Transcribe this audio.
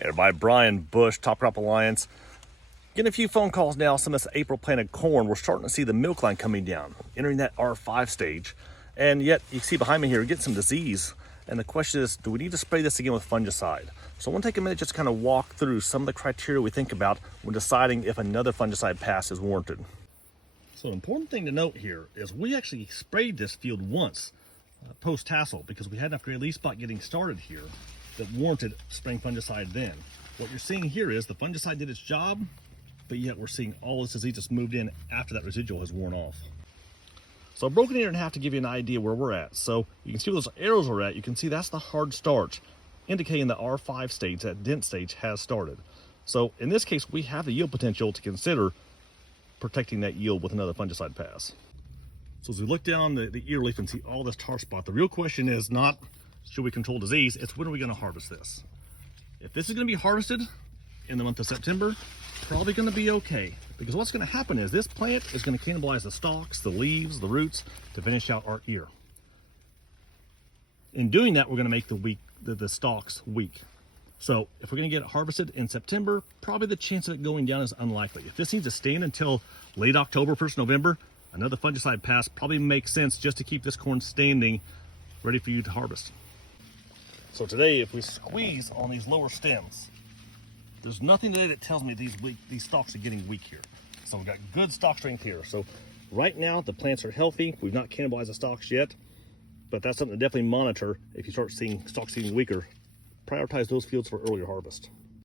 Everybody, Brian Bush, Top Crop Alliance. Getting a few phone calls now. Some of this April planted corn, we're starting to see the milk line coming down, entering that R5 stage. And yet, you see behind me here, we get some disease. And the question is, do we need to spray this again with fungicide? So I want to take a minute just to kind of walk through some of the criteria we think about when deciding if another fungicide pass is warranted. So an important thing to note here is we actually sprayed this field once post-tassel because we had enough great leaf spot getting started here that warranted spraying fungicide then. What you're seeing here is the fungicide did its job, but yet we're seeing all this disease just moved in after that residual has worn off. So I've broken it in half to give you an idea where we're at. So you can see where those arrows are at. You can see that's the hard starch, indicating the R5 stage, that dent stage, has started. So in this case, we have the yield potential to consider protecting that yield with another fungicide pass. So as we look down the ear leaf and see all this tar spot, the real question is not, should we control disease? It's when are we going to harvest this? If this is going to be harvested in the month of September, probably going to be okay. Because what's going to happen is this plant is going to cannibalize the stalks, the leaves, the roots to finish out our ear. In doing that, we're going to make the stalks weak. So if we're going to get it harvested in September, probably the chance of it going down is unlikely. If this needs to stand until late October, 1st November, another fungicide pass probably makes sense just to keep this corn standing, ready for you to harvest. So today, if we squeeze on these lower stems, there's nothing today that tells me these stalks are getting weak here. So we've got good stalk strength here. So right now, the plants are healthy. We've not cannibalized the stalks yet, but that's something to definitely monitor. If you start seeing stalks getting weaker, prioritize those fields for earlier harvest.